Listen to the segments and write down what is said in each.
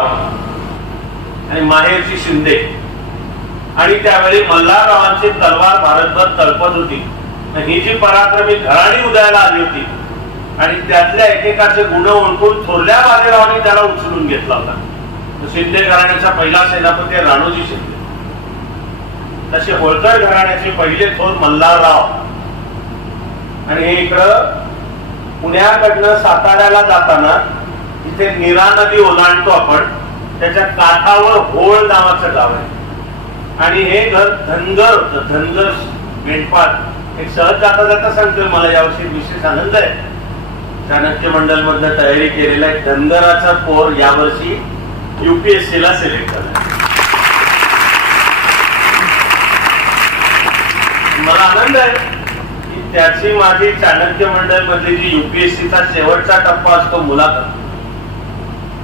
आणि माहेरची शिंदे. आणि त्यावेळी मल्हाररावांची तलवार भारतभर तळपत होती. ही जी पराक्रमी घराणी उदयाला आली होती आणि त्यातल्या एकेकाचे गुण ओळखून थोरल्या बाजीरावांनी त्याला उचलून घेतला होता. शिंदे घराण्याचा पहिला सेनापती राणोजी शिंदे. तसे होळकर घराण्याचे पहिले थोर मल्हारराव. आणि हे इकडं पुण्याकडनं साताऱ्याला जाताना इथे नीरा नदी ओलांडतो आपण, त्याच्या काठावर होळ नावाचं गाव आहे. आणि हे घर धनगर होतं, धनगर मेंढपाळ. एक सहज जाता जाता सांगतोय, मला यावर्षी विशेष आनंद आहे. चाणक्य मंडल मध्ये तयारी केलेला एक धनगराचा पोर यावर्षी UPSC ला सिलेक्ट झाला. मला आनंद आहे की त्याची माझी चाणक्य मंडल मधली जी UPSC चा शेवटचा टप्पा असतो मुलाखत,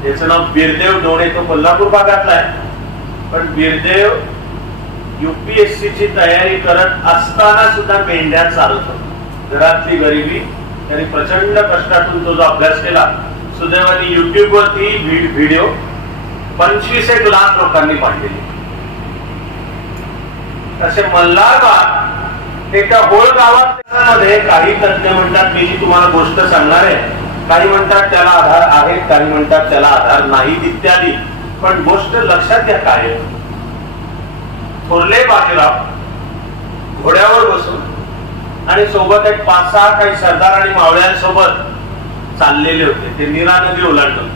त्याचं नाव बिरदेव डोणे, तो कोल्हापूर भागातला आहे. पण बिरदेव UPSC ची तयारी करत असताना सुद्धा मेंढ्या चालत होता. घरातली गरिबी, त्यांनी प्रचंड कष्टातून तो जो अभ्यास केला. सुदैवाने YouTube वरती व्हिडिओ 25 लाख लोकांनी पाहिलेली. असे मल्हारबाग एका होळ गावात काही तज्ञ म्हणतात, मी जी तुम्हाला गोष्ट सांगणार आहे, काही म्हणतात त्याला आधार आहेत, काही म्हणतात त्याला आधार नाहीत इत्यादी. पण गोष्ट लक्षात घ्या काय आहे. थोरले बाजीराव घोड्यावर बसून आणि सोबत एक 5-6 काही सरदार आणि मावळ्यांसोबत चाललेले होते. ते नीरा नदी ओलांडून.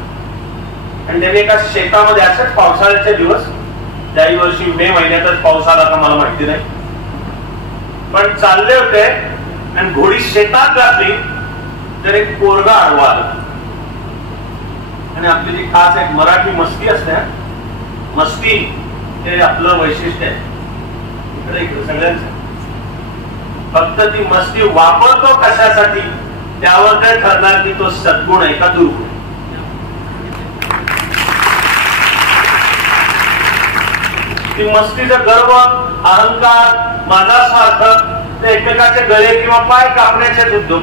आणि त्यांनी एका शेतामध्ये, असंच पावसाळ्याचे दिवस, त्याही वर्षी मे महिन्यातच पाऊस आला का मला माहिती नाही, पण चालले होते आणि घोडी शेतात घातली तर एक पोरगा आडवा आला. आणि आपली जी खास एक मराठी मस्ती असते, मस्ती ते आपलं वैशिष्ट्य आहे इकडे इकडे सगळ्यांचं. फक्त ती मस्ती वापरतो कशासाठी त्यावर काय ठरणार की तो सद्गुण आहे का दुर्गुण. ती मस्तीचा गर्व, अहंकार, माझा स्वार्थ, ते एकमेकाचे गळे किंवा पाय कापण्याचे उद्योग.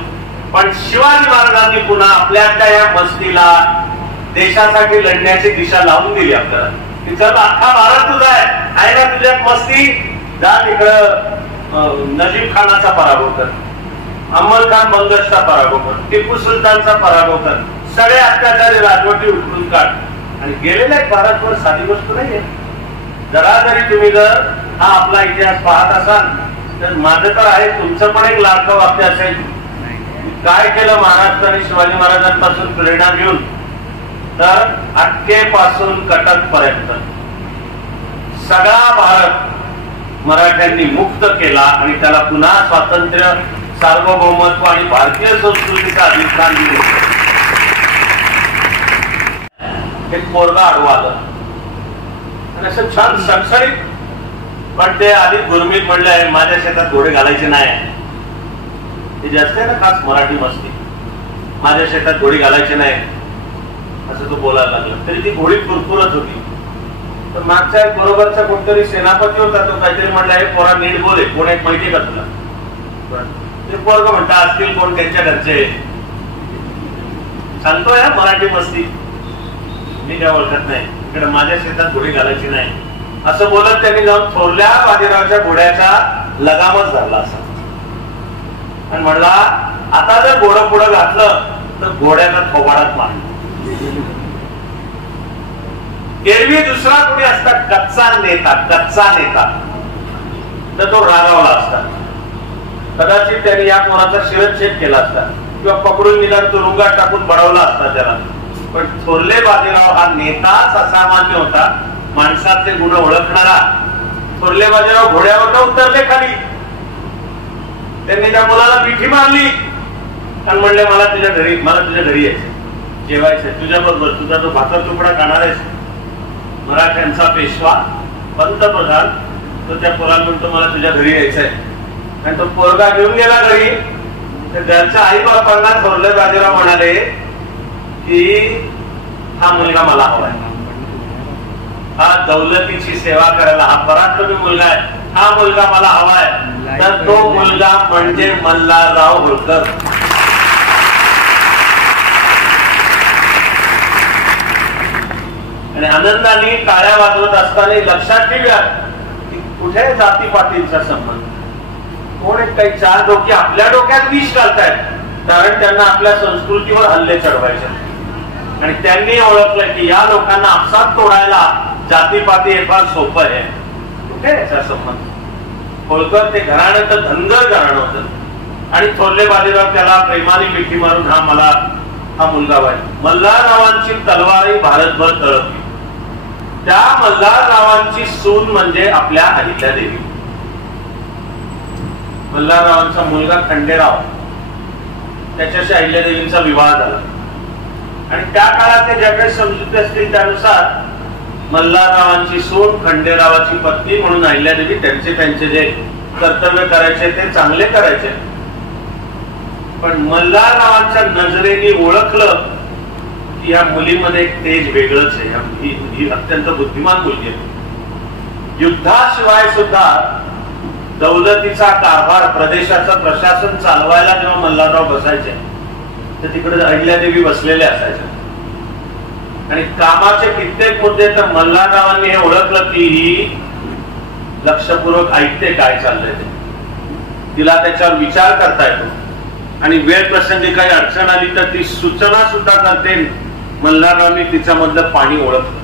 पण शिवाजी महाराजांनी पुन्हा आपल्या या मस्तीला देशासाठी लढण्याची दिशा लावून दिली आपल्याला. की चल अख्खा भारत तुझा आहे ना, तुझ्यात मस्ती, जा तिकडं नजीब खानाचा पराभव कर, अमर खान बंगसचा पराभव कर, टिपू सुलतानचा पराभव कर, सगळे अत्याचारी राजवटी उठून काढ. आणि गेलेला एक भारतभर साधी गोष्ट नाहीये. जरा जरी तुम्ही जर हा आपला इतिहास पाहत असाल तर माझं तर आहे, तुमचं पण एक लाडकं वाक्य असेल, काय केलं महाराष्ट्राने शिवाजी महाराजांपासून प्रेरणा घेऊन, तर अटकेपासून कटक पर्यंत सगळा भारत मराठ्यांनी मुक्त केला आणि त्याला पुन्हा स्वातंत्र्य, सार्वभौमत्व आणि भारतीय संस्कृतीचा अधिष्ठान दिले. एक पोरगा आडवा आलं आणि असं छान सणसणीत, पण ते आधी गुरमीत म्हणले आहे, माझ्या शेतात घोडे घालायचे नाही. ते जे असते ना खास मराठी मस्ती, माझ्या शेतात घोडी घालायचे नाही असं तो बोलायला लागला. तरी ती घोडी कुरकुरत होती. तर मागचा एक बरोबरचा कोणतरी सेनापती होता, तो काहीतरी म्हणला, हे पोरा नीट बोले, कोण एक माहिती का तुला. ते पोरग म्हणता, असतील कोण त्यांच्या घरचे. सांगतोय मराठी मस्ती, मी काय ओळखत नाही, इकडे माझ्या शेतात घोडी घालायची नाही असं बोलत त्यांनी जाऊन थोरल्या बाजीरावच्या घोड्याचा लगामच धरला असा आणि म्हणला, आता जर घोडं पुढं घातलं तर घोड्याला थोबाडात मारलं. एरवी दुसरा कोणी असता कच्चा नेता तर तो रागावला असता. कदाचित त्यांनी या पोराचा शिरच्छेद केला असता किंवा पकडून निदान तुरुंगात टाकून बडवला असता त्याला. पण थोरले बाजीराव हा नेताच असामान्य होता, माणसातले गुण ओळखणारा. थोरले बाजीराव घोड्यावर उतरले खाली, त्यांनी त्या मुलाला मिठी मारली आणि म्हणले, मला तुझ्या घरी यायचं, जेवायचं तुझ्या बरोबर, तुझा जो भाकर तुकडा खाणार आहेस. मराठ्यांचा पेशवा, पंतप्रधान, तो त्या पोराला म्हणतो, मला तुझ्या घरी यायचंय. आणि तो पोरगा घेऊन गेला घरी. तर घरच्या आई बापांना थोरले बाजीराव म्हणाले की हा मुलगा मला हवाय, हा दौलतीची सेवा करायला, हा पराक्रमी मुलगा आहे, हा मुलगा मला हवाय. तर तो मुलगा म्हणजे मल्हारराव होळकर. आणि आनंदाने टाळ्या वाजवत असताना लक्षात ठेवूया की कुठे जातीपातींचा संबंध. कोण एक काही चार डोके आपल्या डोक्यात विष घालतायत, कारण त्यांना आपल्या संस्कृतीवर हल्ले चढवायचे. आणि त्यांनी ओळखलं की या लोकांना आपसात तोडायला जातीपाती हे फार सोपं आहे. कुठे याचा संबंध? होळकर ते घराणं तर धनगर घराणं होतं आणि थोरले बाजीराव त्याला प्रेमाने मिठी मारून हा मुलगा व्हायचा. मल्हाररावांची तलवारही भारतभर तळपली. त्या मल्हाररावांची सून म्हणजे आपल्या अहिल्यादेवी. मल्हाररावांचा मुलगा खंडेराव, त्याच्याशी अहिल्यादेवींचा विवाह झाला आणि त्या काळात ज्या काही समजुती असतील त्यानुसार मल्हाररावांची सून खंडेरावाची पत्नी म्हणून अहिल्यादेवी त्यांचे जे कर्तव्य करायचे ते चांगले करायचे. पण मल्हाररावांच्या नजरेने ओळखलं की या मुलीमध्ये एक तेज वेगळंच आहे. ही अत्यंत बुद्धिमान मुलगी आहे. युद्धाशिवाय सुद्धा दौलतीचा कारभार, प्रदेशाचं प्रशासन चालवायला जेव्हा मल्हारराव बसायचे तर तिकडे अहिल्यादेवी बसलेले असायचे आणि कामाचे कित्येक मुद्दे तर मल्हाररावांनी हे ओळखलं की ही लक्षपूर्वक ऐकते काय चाललंय ते, तिला त्याच्यावर विचार करता येतो आणि वेळ प्रसंगी काही अडचण आली तर ती सूचना सुद्धा करते. मल्हाररावांनी तिच्यामधलं पाणी ओळखलं.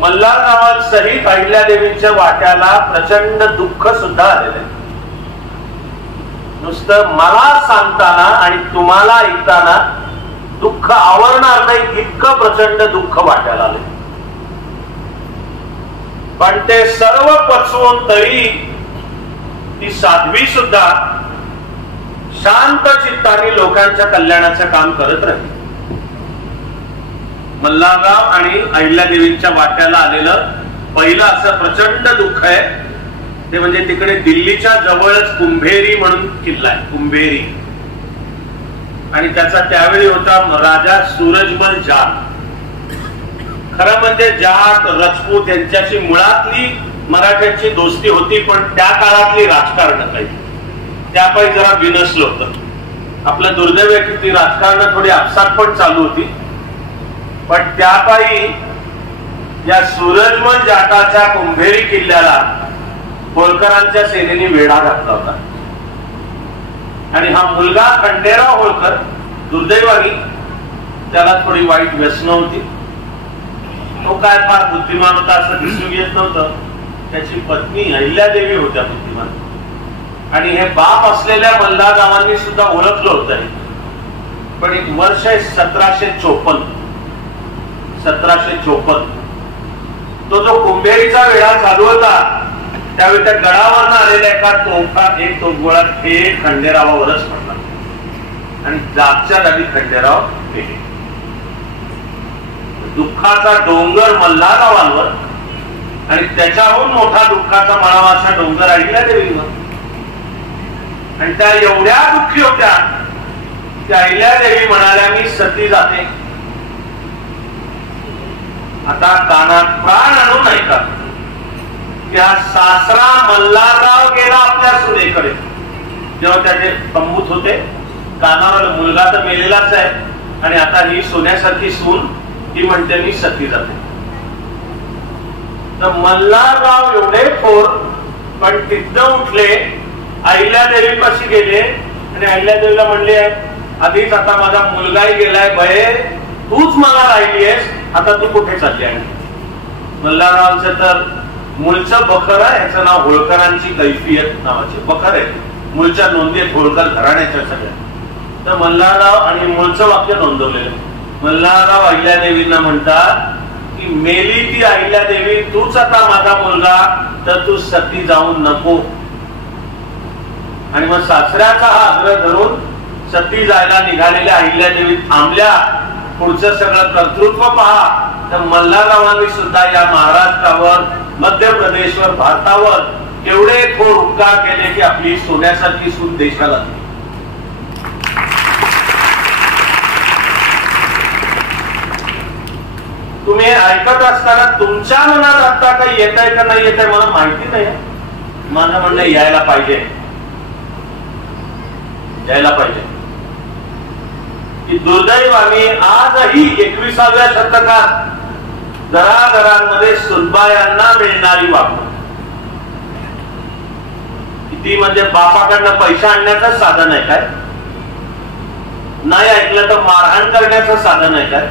मल्हाररावांसहित अहिल्यादेवींच्या वाट्याला प्रचंड दुःख सुद्धा आलेलं आहे. नुसतं मला सांगताना आणि तुम्हाला ऐकताना दुःख आवरणार नाही इतकं प्रचंड दुःख वाट्याला आले. पण ते सर्व पचवून तरी ती साध्वी सुद्धा शांत चित्ताने लोकांच्या कल्याणाचं काम करत राहील. मल्हारराव आणि अहिल्यादेवींच्या वाट्याला आलेलं पहिलं असं प्रचंड दुःख आहे ते म्हणजे तिकडे दिल्लीच्या जवळच कुंभेरी म्हणून किल्ला आहे, कुंभेरी. आणि त्याचा त्यावेळी होता राजा सूरजमल जाट. खरं म्हणजे जाट राजपूत यांच्याशी मुळातली मराठ्यांची दोस्ती होती, पण त्या काळातली राजकारण काही त्यापायी जरा बिनसलं होतं. आपलं दुर्दैव आहे की ती राजकारण थोडी आपसात पण चालू होती, पण त्यापायी या सूरजमल जाटाच्या कुंभेरी किल्ल्याला होळकरांच्या सेनेने वेढा घातला होता. आणि हा मुलगा खंडेराव होळकर दुर्दैवानी त्याला थोडी वाईट व्यसनं होती. तो काय फार बुद्धिमान होता असं दिसून येत नव्हतं. त्याची पत्नी अहिल्यादेवी होत्या बुद्धिमान. आणि हे बाप असलेल्या मल्हाररावांनी सुद्धा ओळखलं होतं. पण एक वर्ष 1754 तो जो कुंभेरीचा वेढा चालू होता त्यावेळी त्या गडावरनं आलेल्या एका एक तोफगोळा थेट खंडेरावावरच पडला आणि जागच्या जागी खंडेराव गेले. दुःखाचा डोंगर मल्हाररावांवर आणि त्याच्याहून मोठा दुःखाचा माळावाचा डोंगर अहिल्यादेवीवर. आणि त्या एवढ्या दुःखी होत्या की अहिल्यादेवी म्हणाल्या मी सती जाते. आता कानात प्राण आणून ऐका की हा सासरा मल्हारराव गेला आपल्या सुनेकडे. जेव्हा त्याचे तंबूत होते कानावर मुलगा तर मेलेलाच आहे आणि आता ही सोन्यासारखी सून ही म्हणते मी सती जाते. तर मल्हारराव एवढे थोर पण तिथं उठले, अहिल्यादेवीपाशी गेले आणि अहिल्यादेवीला म्हणले आधीच आता माझा मुलगाही गेलाय बये, तूच मला राहिली आहेस, आता तू कुठे चालली आहे. मल्हाररावांचं तर मूळचं बखर आहे, याचं नाव होळकरांची कैफियत नावाचे बखर आहे. मूळच्या नोंदी होळकर घराण्याच्या सगळ्या. तर मल्हारराव आणि मूळचं वाक्य नोंदवलेलं. मल्हारराव अहिल्यादेवींना म्हणतात की मेली ती अहिल्यादेवी, तूच आता माझा मुलगा, तर तू सती जाऊ नको. आणि मग सासऱ्याचा हा आग्रह धरून सती जायला निघालेल्या अहिल्यादेवी थांबल्या. पुढचं सगळं कर्तृत्व पहा तर मल्हाररावांनी सुद्धा या महाराष्ट्रावर, मध्य प्रदेशवर, भारतावर एवढे थोर उपकार केले की आपली सोन्यासारखी सून देशाला दिली. तुम्ही ऐकत असताना तुमच्या मनात आता काही येत आहे का नाही येत आहे मला माहिती नाही. माझं म्हणणं यायला पाहिजे, यायला पाहिजे. की दुर्दैवाने आजही 21व्या शतकात घराघरांमध्ये सुनबायांना मिळणारी वागणूक ती म्हणजे बापाकडनं पैसा आणण्याचं साधन आहे काय? नाही ऐकलं तर मारहाण करण्याचं साधन आहे काय?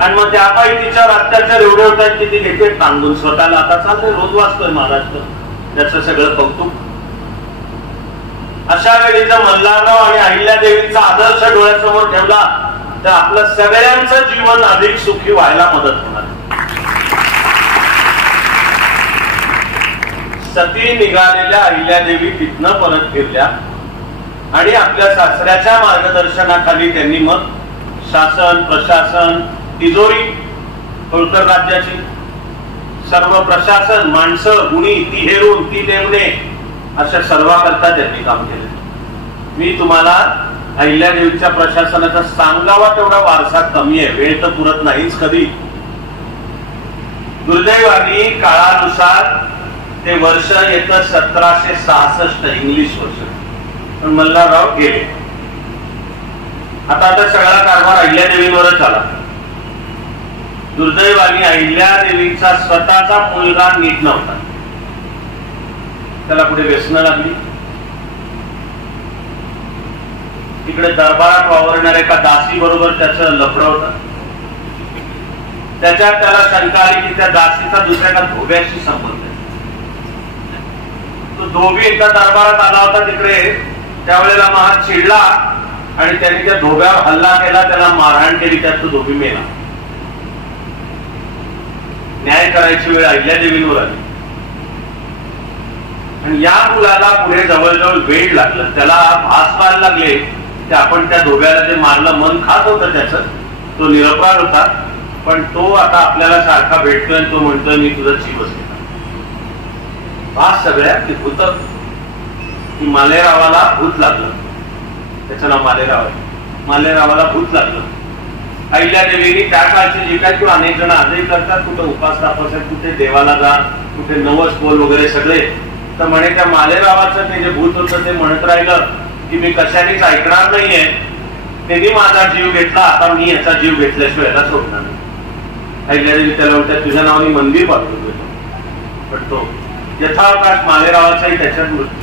आणि मग त्या पायी तिच्यावर अत्याचार एवढे होत आहेत की ती घेते तांदून स्वतःला. आता चालतंय, रोज वाचतोय महाराष्ट्र त्याचं सगळं कौतुक. अशा वेळी जर मल्हारराव आणि अहिल्यादेवींचा आदर्श डोळ्यासमोर ठेवला तर आपलं सगळ्यांचं जीवन अधिक सुखी व्हायला मदत होणार. सती निघालेल्या अहिल्यादेवी तिथनं परत फिरल्या आणि आपल्या सासऱ्याच्या मार्गदर्शनाखाली त्यांनी मग शासन, प्रशासन, तिजोरी, होळकर राज्याची सर्व प्रशासन, माणसं, गुणी, ती हेरून ती नेमणे अशा सर्वांकरता त्यांनी काम केले. मी तुम्हाला अहिल्यादेवीच्या प्रशासनाचा सांगावा तेवढा वारसा कमी आहे, वेळ तर पुरत नाहीच कधी. दुर्दैवाने काळानुसार ते वर्ष येतं 1766 इंग्लिश वर्ष. पण मल्हारराव गेले. आता सगळा कारभार अहिल्यादेवीवरच आला. दुर्दैवाने अहिल्यादेवीचा स्वतःचा मुलगा नीट नव्हता, त्याला पुढे व्यसनं लागली. तिकडे दरबारात वावरणाऱ्या एका दासी बरोबर त्याचं लफडं होतं. त्याच्यात त्याला शंका आली की त्या दासीचा दुसऱ्या एका धोब्याशी संबंध आहे. तो धोबी एका दरबारात आला होता तिकडे, त्यावेळेला महाराज चिडला आणि त्यांनी त्या धोब्यावर हल्ला केला, त्याला मारहाण केली, त्यात तो धोबी मेला. न्याय करायची वेळ अहिल्यादेवींवर आली आणि या मुलाला पुढे जवळजवळ वेळ लागलं. त्याला भास व्हायला लागले की आपण त्या धोब्याला जे मारलं, मन खात होतं त्याचं, तो निरपराध होता, पण तो आता आपल्याला सारखा भेटतोय, तो म्हणतोय मी तुझा जीवच घेतला. भास सगळ्या की भूत, की मालेरावाला भूत लागलं, त्याचं नाव मालेराव आहे. मालेरावाला भूत लागलं. अहिल्यादेवीने त्या काळचे जे काय किंवा अनेक जण आजही करतात, कुठे उपास तापास, कुठे देवाला जा, कुठे नवस बोल वगैरे सगळे, तर म्हणे त्या मालेरावाचं ते जे भूत होतं ते म्हणत राहिलं की मी कशानेच ऐकणार नाहीये, त्यांनी माझा जीव घेतला, आता मी याचा जीव घेतल्याशिवाय याला सोडणार नाही. अहिल्यादेवी त्याला म्हणतात तुझ्या नावाने मंदिर बांधतो, पण तो यथावकाश मालेरावाचाही त्याच्यात मृत्यू